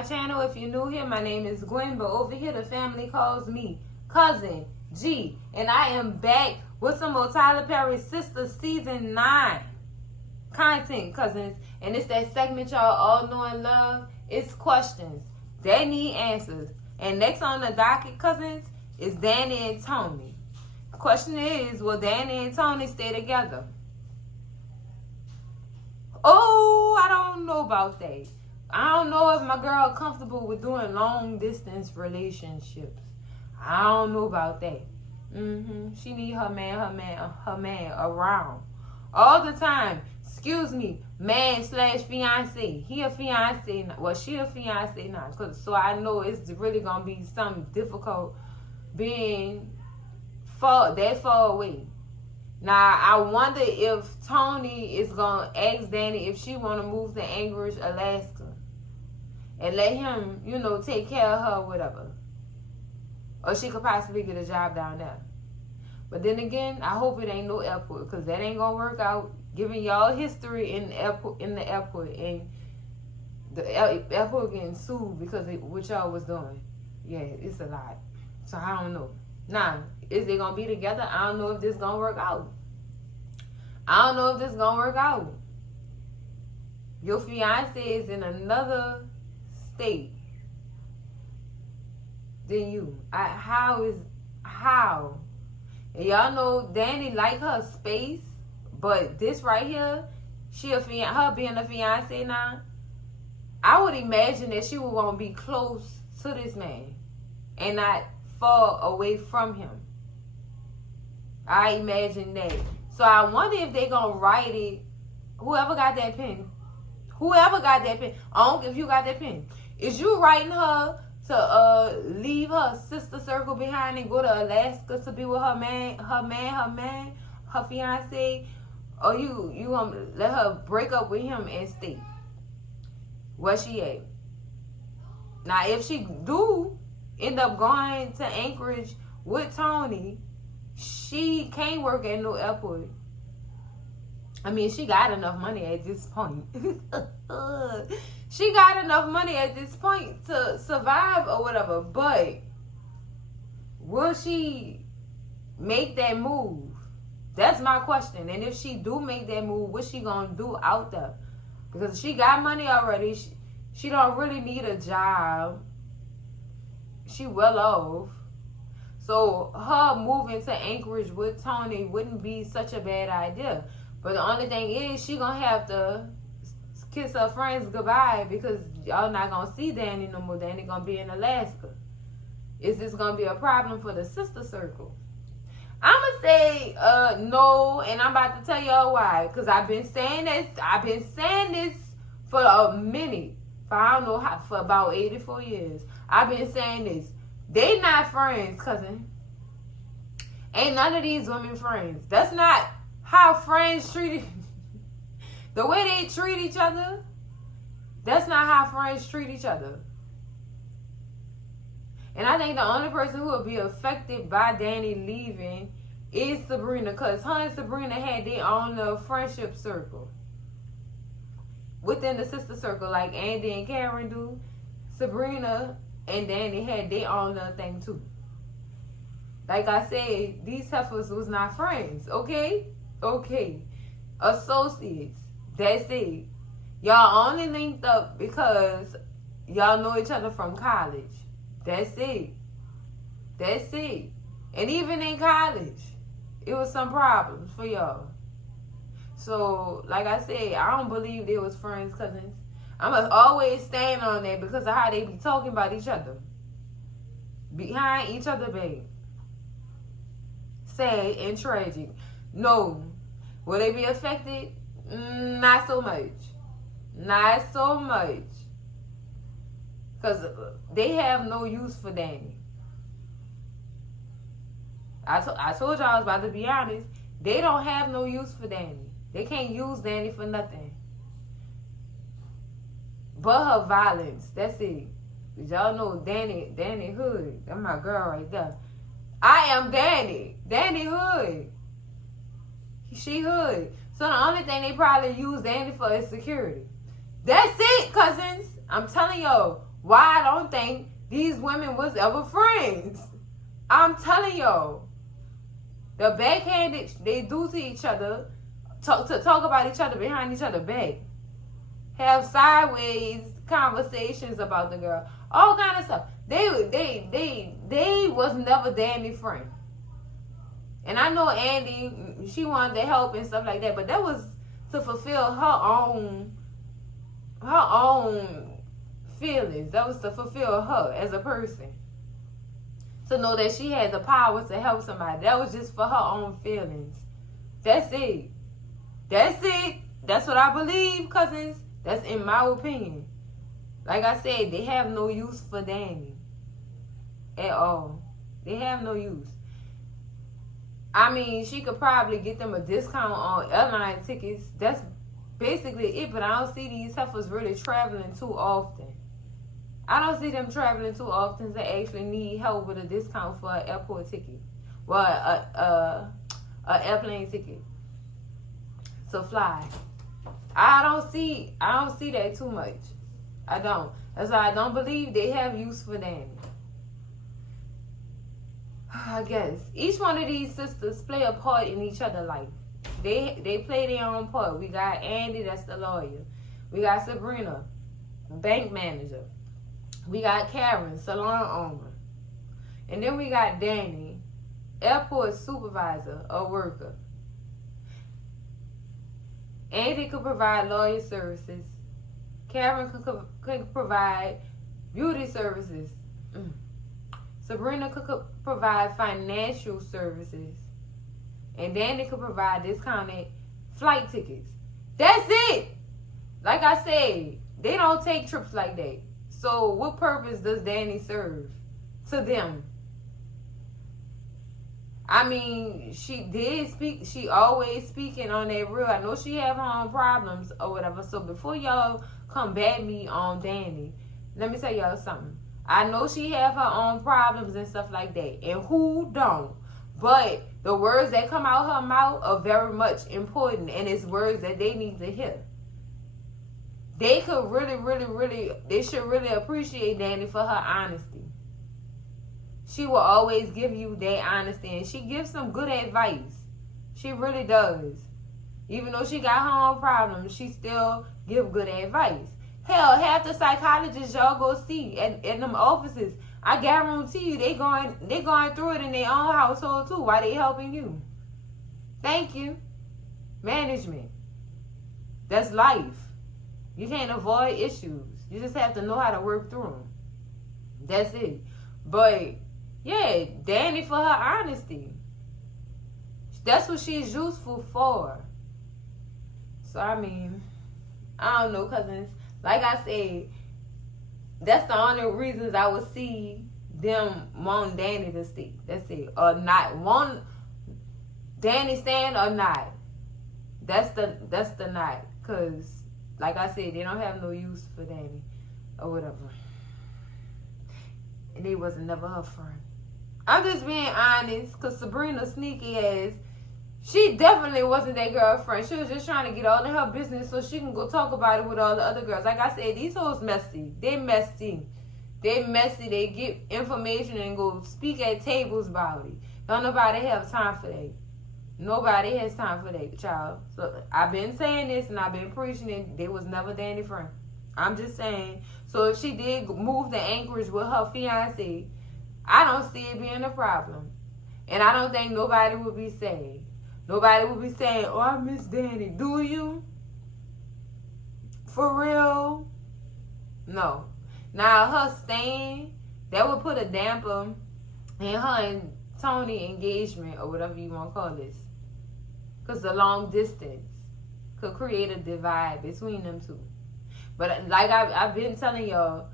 my channel. If you're new here, my name is Gwen, but over here the family calls me Cousin G. And I am back with some more Tyler Perry Sistas Season 9 content, cousins. And it's that segment y'all all know and love. It's questions. They need answers. And next on the docket, cousins, is Danni and Tony. The question is, will Danni and Tony stay together? Oh, I don't know about that. I don't know if my girl comfortable with doing long distance relationships. I don't know about that. She need her man around all the time. Excuse me, man/fiance. He a fiance. Well, she a fiance now. So I know it's really gonna be something difficult being that far away. Now, I wonder if Tony is going to ask Danni if she want to move to Anchorage, Alaska. And let him, take care of her or whatever. Or she could possibly get a job down there. But then again, I hope it ain't no airport. Because that ain't going to work out. Giving y'all history in the airport. And the airport getting sued because of what y'all was doing. Yeah, it's a lot. So I don't know. Now, is they going to be together? I don't know if this going to work out. Your fiance is in another state than you. How? And y'all know Danni like her space, but this right here, her being a fiance now, I would imagine that she would want to be close to this man and not far away from him. I imagine that. So I wonder if they gonna write it. Whoever got that pen. I don't care if you got that pen. Is you writing her to leave her sister circle behind and go to Alaska to be with her fiance? Or you gonna let her break up with him and stay where she at? Now if she do end up going to Anchorage with Tony, she can't work at no airport. I mean, she got enough money at this point. She got enough money at this point to survive or whatever. But will she make that move? That's my question. And if she do make that move, what's she gonna do out there? Because she got money already. She don't really need a job. She well off. So her moving to Anchorage with Tony wouldn't be such a bad idea. But the only thing is she gonna have to kiss her friends goodbye because y'all not gonna see Danni no more. Danni gonna be in Alaska. Is this gonna be a problem for the sister circle? I'ma say no, and I'm about to tell y'all why. Because I've been saying this for a minute. I don't know how, for about 84 years. I've been saying this. They not friends, cousin. Ain't none of these women friends. That's not how friends treat the way they treat each other. That's not how friends treat each other. And I think the only person who will be affected by Danni leaving is Sabrina. Because her and Sabrina had their own friendship circle. Within the sister circle, like Andy and Karen do, Sabrina and Danni had their own little thing too. Like I said, these heifers was not friends, okay? Associates, that's it. Y'all only linked up because y'all know each other from college. That's it. And even in college, it was some problems for y'all. So, like I said, I don't believe they was friends, cousins. I'm going to always stand on that because of how they be talking about each other. Behind each other, babe. Sad and tragic. No. Will they be affected? Not so much. Because they have no use for Danni. I told y'all I was about to be honest. They don't have no use for Danni. They can't use Danni for nothing. But her violence. That's it. Y'all know Danni Hood. That's my girl right there. I am Danni. Danni Hood. She Hood. So the only thing they probably use Danni for is security. That's it, cousins. I'm telling y'all. why I don't think these women was ever friends. I'm telling y'all, the backhanded they do to each other, talk about each other behind each other back, have sideways conversations about the girl, all kind of stuff. They was never Danny friend. And I know Andy, she wanted to help and stuff like that, but that was to fulfill her own feelings. That was to fulfill her as a person. To know that she had the power to help somebody. That was just for her own feelings. That's it. That's it. That's what I believe, cousins. That's in my opinion. Like I said, they have no use for Danny. At all. They have no use. I mean, she could probably get them a discount on airline tickets. That's basically it. But I don't see these heifers really traveling too often. I don't see them traveling too often to actually need help with a discount for an airport ticket. Well, a airplane ticket to fly. I don't see that too much. I don't. That's why I don't believe they have use for Danny. I guess each one of these sisters play a part in each other's life. They play their own part. We got Andy, that's the lawyer. We got Sabrina, bank manager. We got Karen, salon owner. And then we got Danny, airport supervisor or worker. Andy could provide lawyer services. Karen could provide beauty services. Sabrina could provide financial services. And Danny could provide discounted flight tickets. That's it. Like I said, they don't take trips like that. So what purpose does Danny serve to them? I mean, she did speak. She always speaking on that real. I know she have her own problems or whatever. So before y'all come back me on Danny, let me tell y'all something. I know she have her own problems and stuff like that. And who don't? But the words that come out her mouth are very much important. And it's words that they need to hear. They could they should really appreciate Danny for her honesty. She will always give you that honesty. And she gives some good advice. She really does. Even though she got her own problems, she still give good advice. Hell, half the psychologists y'all go see at them offices, I guarantee you they going through it in their own household too. Why they helping you? Thank you. Management. That's life. You can't avoid issues. You just have to know how to work through them. That's it. But yeah, Danny for her honesty. That's what she's useful for. So I mean, I don't know, cousins. Like I said, that's the only reasons I would see them want Danny to stay. That's it. Or not. Want Danny staying or not. That's the not. Because, like I said, they don't have no use for Danny. Or whatever. And they wasn't never her friend. I'm just being honest. Because Sabrina sneaky ass, she definitely wasn't that girlfriend. She was just trying to get all in her business so she can go talk about it with all the other girls. Like I said, these hoes messy. They messy. They messy. They get information and go speak at tables about it. Don't nobody have time for that. Nobody has time for that, child. So I've been saying this and I've been preaching it. They was never Danny friend. I'm just saying. So if she did move to Anchorage with her fiance, I don't see it being a problem. And I don't think nobody would be sad. Nobody will be saying, oh, I miss Danny. Do you? For real? No. Now, her staying, that would put a damper in her and Tony engagement, or whatever you want to call this. Because the long distance could create a divide between them two. But like I've been telling y'all,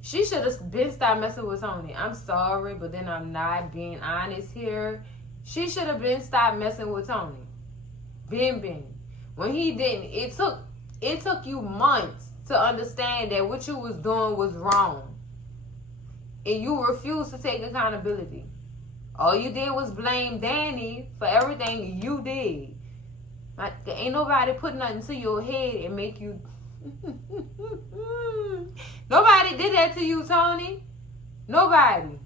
she should have been stopped messing with Tony. I'm sorry, but then I'm not being honest here. She should have been stopped messing with Tony. Ben. When he didn't, it took you months to understand that what you was doing was wrong. And you refused to take accountability. All you did was blame Danny for everything you did. Like, ain't nobody put nothing to your head and make you Nobody did that to you, Tony. Nobody.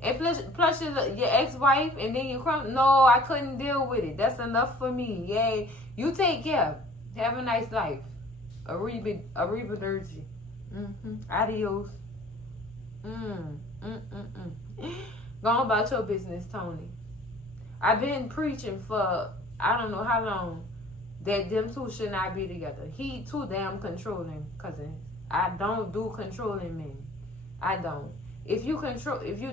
And plus your ex-wife and then you crumb. No, I couldn't deal with it. That's enough for me. Yeah, you take care. Have a nice life. Arrivederci. Adios. Go on about your business, Tony. I've been preaching for I don't know how long that them two should not be together. He too damn controlling, cousins. I don't do controlling men. I don't. If you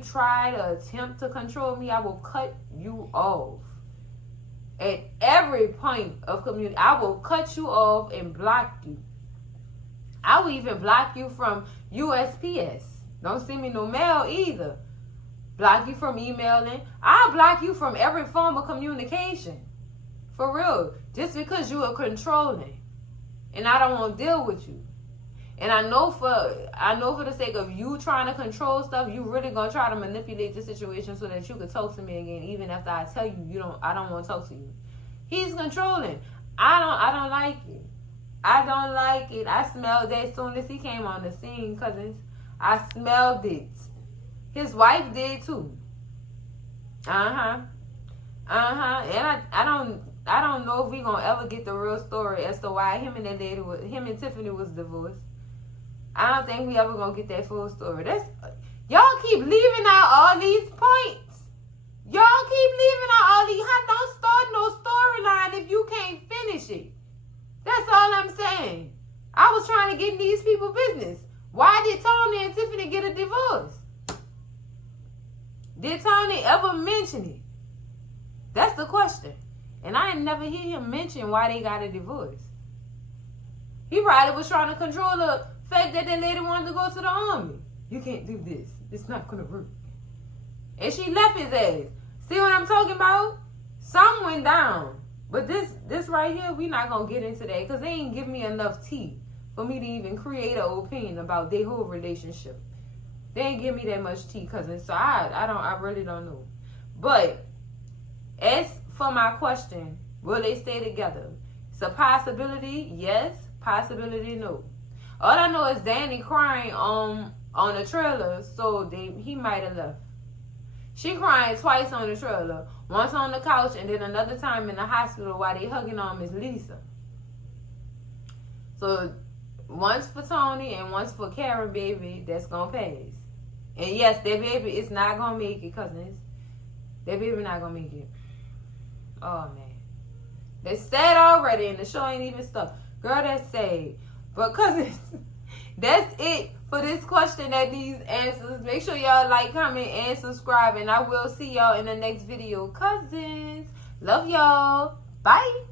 try to attempt to control me, I will cut you off. At every point of community, I will cut you off and block you. I will even block you from USPS. Don't send me no mail either. Block you from emailing. I'll block you from every form of communication. For real. Just because you are controlling. And I don't want to deal with you. And I know for the sake of you trying to control stuff, you really gonna try to manipulate the situation so that you could talk to me again, even after I tell you I don't want to talk to you. He's controlling. I don't like it. I don't like it. I smelled that as soon as he came on the scene, cousins. I smelled it. His wife did too. And I don't know if we gonna ever get the real story as to why him and Tiffany was divorced. I don't think we ever gonna get that full story. Y'all keep leaving out all these points. Y'all keep leaving out all these. Don't start no storyline if you can't finish it. That's all I'm saying. I was trying to get in these people's business. Why did Tony and Tiffany get a divorce? Did Tony ever mention it? That's the question. And I ain't never hear him mention why they got a divorce. He probably was trying to control the fact that lady wanted to go to the army. You can't do this. It's not going to work. And she left his ass. See what I'm talking about? Something went down. But this right here, we not going to get into that because they ain't give me enough tea for me to even create an opinion about their whole relationship. They ain't give me that much tea, cousin. So I really don't know. But as for my question, will they stay together? It's a possibility, yes. Possibility, no. All I know is Danni crying on the trailer, so he might have left. She crying twice on the trailer. Once on the couch and then another time in the hospital while they hugging on Miss Lisa. So once for Tony and once for Karen, baby, that's going to pass. And yes, that baby is not going to make it, cousins. That baby not going to make it. Oh, man. They said already and the show ain't even stuck. Girl, that's sad. But cousins, that's it for this question that needs answers. Make sure y'all like, comment, and subscribe. And I will see y'all in the next video. Cousins, love y'all. Bye.